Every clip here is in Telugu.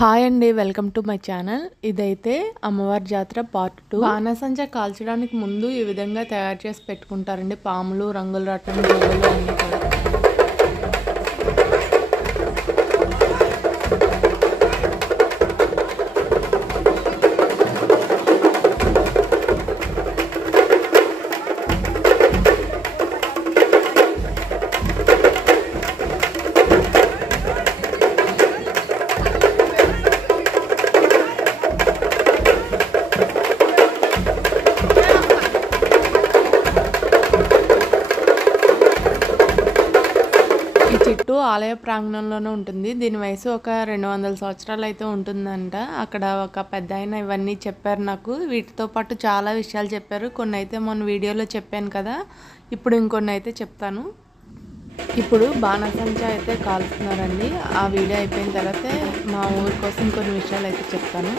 హాయ్ అండి, వెల్కమ్ టు మై ఛానల్. ఇదైతే అమ్మవారి జాతర పార్ట్ 2. బాణసంచా కాల్చడానికి ముందు ఈ విధంగా తయారు చేసి పెట్టుకుంటారండి. పాములు, రంగుల రాట్నం, గొర్రెలు అన్నీ కూడా. ఈ చెట్టు ఆలయ ప్రాంగణంలోనే ఉంటుంది. దీని వయసు ఒక 200 సంవత్సరాలు అయితే ఉంటుందంట. అక్కడ ఒక పెద్ద ఆయన ఇవన్నీ చెప్పారు నాకు. వీటితో పాటు చాలా విషయాలు చెప్పారు. కొన్ని అయితే మొన్న వీడియోలో చెప్పాను కదా, ఇప్పుడు ఇంకొన్ని అయితే చెప్తాను. ఇప్పుడు బాణసంచా అయితే కాలుస్తున్నారండి. ఆ వీడియో అయిపోయిన తర్వాత మా ఊరి కోసం కొన్ని విషయాలు అయితే చెప్తాను.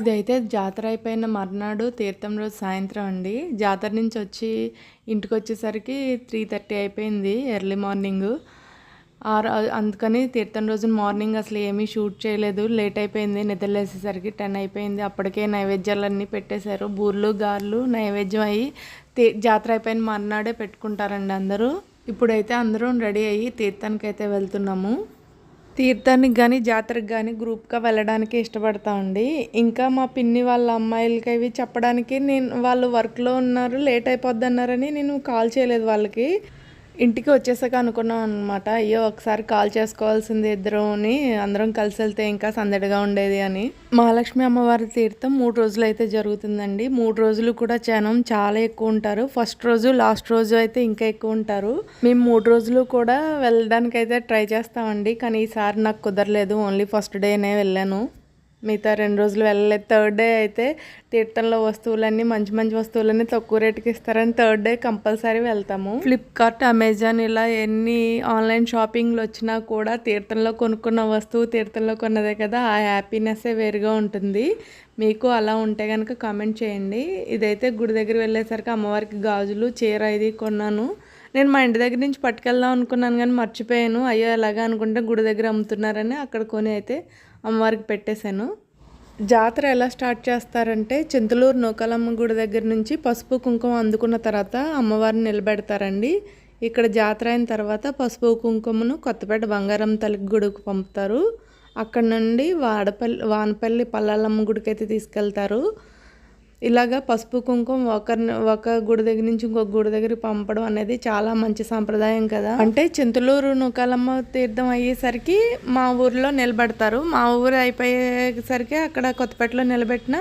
ఇదైతే జాతర అయిపోయిన మర్నాడు తీర్థం రోజు సాయంత్రం అండి. జాతర నుంచి వచ్చి ఇంటికి వచ్చేసరికి 3:30 అయిపోయింది ఎర్లీ మార్నింగ్. అందుకని తీర్థం రోజు మార్నింగ్ అసలు ఏమీ షూట్ చేయలేదు. లేట్ అయిపోయింది, నిద్రలేసేసరికి 10 అయిపోయింది. అప్పటికే నైవేద్యాలన్నీ పెట్టేశారు. బూర్లు గారెలు నైవేద్యం అయ్యి జాతర అయిపోయిన మర్నాడే పెట్టుకుంటారండి అందరూ. ఇప్పుడైతే అందరం రెడీ అయ్యి తీర్థానికి అయితే వెళ్తున్నాము. తీర్థానికి కానీ జాతరకు కానీ గ్రూప్గా వెళ్ళడానికి ఇష్టపడతామండి. ఇంకా మా పిన్ని వాళ్ళ అమ్మాయిలకి అవి చెప్పడానికి వాళ్ళు వర్క్లో ఉన్నారు, లేట్ అయిపోద్ది అన్నారని నేను కాల్ చేయలేదు వాళ్ళకి. ఇంటికి వచ్చేసాక అనుకున్నాం అనమాట, అయ్యో ఒకసారి కాల్ చేసుకోవాల్సింది ఇద్దరుని, అందరం కలిసి వెళ్తే ఇంకా సందడిగా ఉండేది అని. మహాలక్ష్మి అమ్మవారి తీర్థం 3 రోజులు అయితే జరుగుతుందండి. 3 రోజులు కూడా జనం చాలా ఎక్కువ ఉంటారు. ఫస్ట్ రోజు లాస్ట్ రోజు అయితే ఇంకా ఎక్కువ ఉంటారు. మేము 3 రోజులు కూడా వెళ్ళడానికి అయితే ట్రై చేస్తామండి, కానీ ఈసారి నాకు కుదరలేదు. ఓన్లీ ఫస్ట్ డేనే వెళ్ళాను, మిగతా 2 రోజులు వెళ్ళలేదు. థర్డ్ డే అయితే తీర్థంలో వస్తువులన్నీ మంచి మంచి వస్తువులన్నీ తక్కువ రేటుకి ఇస్తారని థర్డ్ డే కంపల్సరీ వెళ్తాము. ఫ్లిప్కార్ట్, అమెజాన్ ఇలా ఎన్ని ఆన్లైన్ షాపింగ్లు వచ్చినా కూడా తీర్థంలో కొనుక్కున్న వస్తువు తీర్థంలో కొన్నదే కదా, ఆ హ్యాపీనెస్సే వేరుగా ఉంటుంది. మీకు అలా ఉంటే కనుక కామెంట్ చేయండి. ఇదైతే గుడి దగ్గర వెళ్ళేసరికి అమ్మవారికి గాజులు, చీర ఇది కొన్నాను. నేను మా ఇంటి దగ్గర నుంచి పట్టుకెళ్దాం అనుకున్నాను కానీ మర్చిపోయాను. అయ్యో ఎలాగా అనుకుంటే గుడి దగ్గర అమ్ముతున్నారని అక్కడ కొని అయితే అమ్మవారికి పెట్టేశాను. జాతర ఎలా స్టార్ట్ చేస్తారంటే చింతలూరు నూకాలమ్మ గుడి దగ్గర నుంచి పసుపు కుంకుమ అందుకున్న తర్వాత అమ్మవారిని నిలబెడతారండి. ఇక్కడ జాతర అయిన తర్వాత పసుపు కుంకుమను కొత్తపేట బంగారం తల్లి గుడికి పంపుతారు. అక్కడ నుండి వానపల్లి పల్లాలమ్మ గుడికి అయితే తీసుకెళ్తారు. ఇలాగా పసుపు కుంకుమ ఒక గుడి దగ్గర నుంచి ఇంకొక గుడి దగ్గరికి పంపడం అనేది చాలా మంచి సాంప్రదాయం కదా. అంటే చింతలూరు నూకాలమ్మ తీర్థం అయ్యేసరికి మా ఊరిలో నిలబెడతారు. మా ఊరు అయిపోయేసరికి అక్కడ కొత్తపేటలో నిలబెట్టిన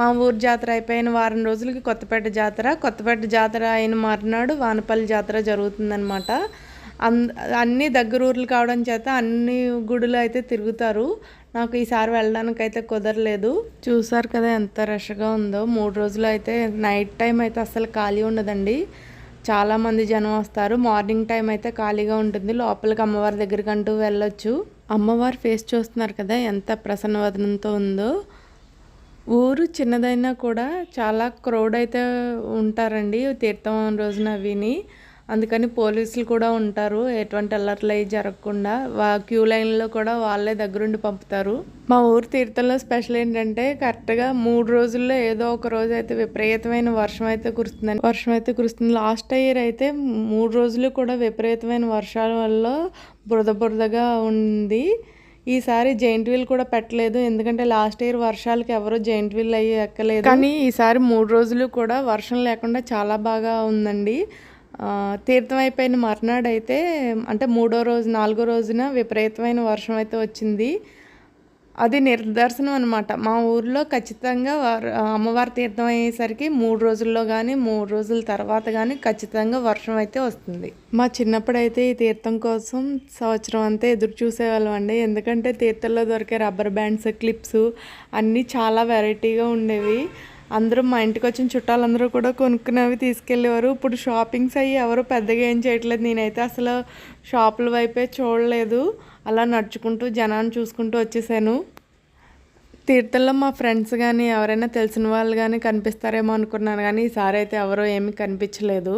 మా ఊరు జాతర అయిపోయిన వారం రోజులకి కొత్తపేట జాతర అయిన మర్నాడు వానపల్లి జాతర జరుగుతుందన్నమాట. అన్ని దగ్గర ఊర్లు కావడం చేత అన్ని గుడులు అయితే తిరుగుతారు. నాకు ఈసారి వెళ్ళడానికి అయితే కుదరలేదు. చూసారు కదా ఎంత రష్గా ఉందో. 3 రోజులు అయితే నైట్ టైం అయితే అస్సలు ఖాళీ ఉండదండి, చాలామంది జనం వస్తారు. మార్నింగ్ టైం అయితే ఖాళీగా ఉంటుంది, లోపలికి అమ్మవారి దగ్గరికి అంటూ వెళ్ళొచ్చు. అమ్మవారి ఫేస్ చూస్తున్నారు కదా ఎంత ప్రసన్నవదనంతో ఉందో. ఊరు చిన్నదైనా కూడా చాలా క్రౌడ్ అయితే ఉంటారండి తీర్థం రోజున విని. అందుకని పోలీసులు కూడా ఉంటారు, ఎటువంటి అల్లర్లు అవి జరగకుండా. క్యూ లైన్లో కూడా వాళ్ళే దగ్గరుండి పంపుతారు. మా ఊరు తీర్థంలో స్పెషల్ ఏంటంటే కరెక్ట్గా 3 రోజుల్లో ఏదో ఒక రోజు అయితే విపరీతమైన వర్షం అయితే కురుస్తుంది. లాస్ట్ ఇయర్ అయితే 3 రోజులు కూడా విపరీతమైన వర్షాల వల్ల బురదగా ఉంది. ఈసారి జైంట్ వీల్ కూడా పెట్టలేదు, ఎందుకంటే లాస్ట్ ఇయర్ వర్షాలకి ఎవరు జైంట్ వీల్ అయ్యి ఎక్కలేదు. కానీ ఈసారి 3 రోజులు కూడా వర్షం లేకుండా చాలా బాగా ఉందండి. తీర్థం అయిపోయిన మర్నాడు అయితే అంటే 4వ రోజున విపరీతమైన వర్షం అయితే వచ్చింది. అది నిదర్శనం అనమాట. మా ఊర్లో ఖచ్చితంగా అమ్మవారి తీర్థం అయ్యేసరికి 3 రోజుల్లో కానీ 3 రోజుల తర్వాత కానీ ఖచ్చితంగా వర్షం అయితే వస్తుంది. మా చిన్నప్పుడైతే ఈ తీర్థం కోసం సంవత్సరం అంతా ఎదురు చూసేవాళ్ళం అండి, ఎందుకంటే తీర్థంలో దొరికే రబ్బర్ బ్యాండ్స్, క్లిప్స్ అన్నీ చాలా వెరైటీగా ఉండేవి. అందరూ మా ఇంటికి వచ్చిన చుట్టాలందరూ కూడా కొనుక్కునేవి తీసుకెళ్ళేవారు. ఇప్పుడు షాపింగ్స్ అయ్యి ఎవరు పెద్దగా ఏం చేయట్లేదు. నేనైతే అసలు షాపుల వైపే చూడలేదు, అలా నడుచుకుంటూ జనాన్ని చూసుకుంటూ వచ్చేసాను. తీర్థంలో మా ఫ్రెండ్స్ కానీ ఎవరైనా తెలిసిన వాళ్ళు కానీ కనిపిస్తారేమో అనుకున్నాను, కానీ ఈసారి అయితే ఎవరో ఏమీ కనిపించలేదు.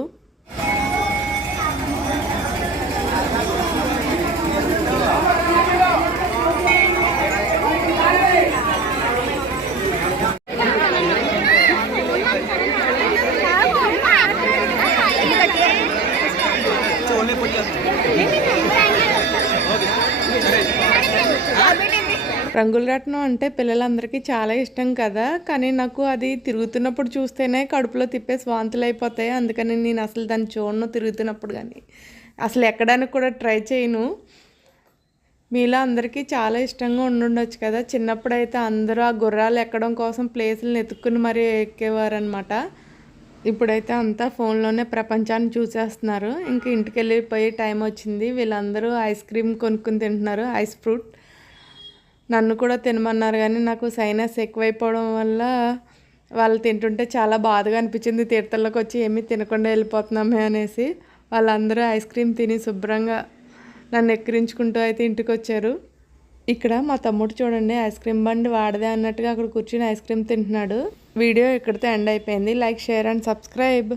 రంగుల రత్నం అంటే పిల్లలందరికీ చాలా ఇష్టం కదా, కానీ నాకు అది తిరుగుతున్నప్పుడు చూస్తేనే కడుపులో తిప్పేసి వాంతులు అయిపోతాయి. అందుకని నేను అసలు దాన్ని చూడను తిరుగుతున్నప్పుడు, కానీ అసలు ఎక్కడానికి కూడా ట్రై చేయను. మీలో అందరికీ చాలా ఇష్టంగా ఉండుండొచ్చు కదా. చిన్నప్పుడైతే అందరూ ఆ గుర్రాలు ఎక్కడం కోసం ప్లేసులను ఎత్తుక్కుని మరీ ఎక్కేవారనమాట. ఇప్పుడైతే అంతా ఫోన్లోనే ప్రపంచాన్ని చూసేస్తున్నారు. ఇంక ఇంటికి వెళ్ళిపోయే టైం వచ్చింది. వీళ్ళందరూ ఐస్ క్రీమ్ కొనుక్కుని తింటున్నారు, ఐస్ ఫ్రూట్. నన్ను కూడా తినమన్నారు, కానీ నాకు సైనస్ ఎక్కువైపోవడం వల్ల వాళ్ళు తింటుంటే చాలా బాధగా అనిపించింది. తీర్థంలోకి వచ్చి ఏమీ తినకుండా వెళ్ళిపోతున్నామే అనేసి. వాళ్ళందరూ ఐస్ క్రీమ్ తిని శుభ్రంగా నన్ను ఎక్కిరించుకుంటూ అయితే ఇంటికి వచ్చారు. ఇక్కడ మా తమ్ముడు చూడండి ఐస్ క్రీమ్ బండి వాడదే అన్నట్టుగా అక్కడ కూర్చుని ఐస్ క్రీమ్ తింటున్నాడు. వీడియో ఇక్కడితో ఎండ్ అయిపోయింది. Like, share and subscribe.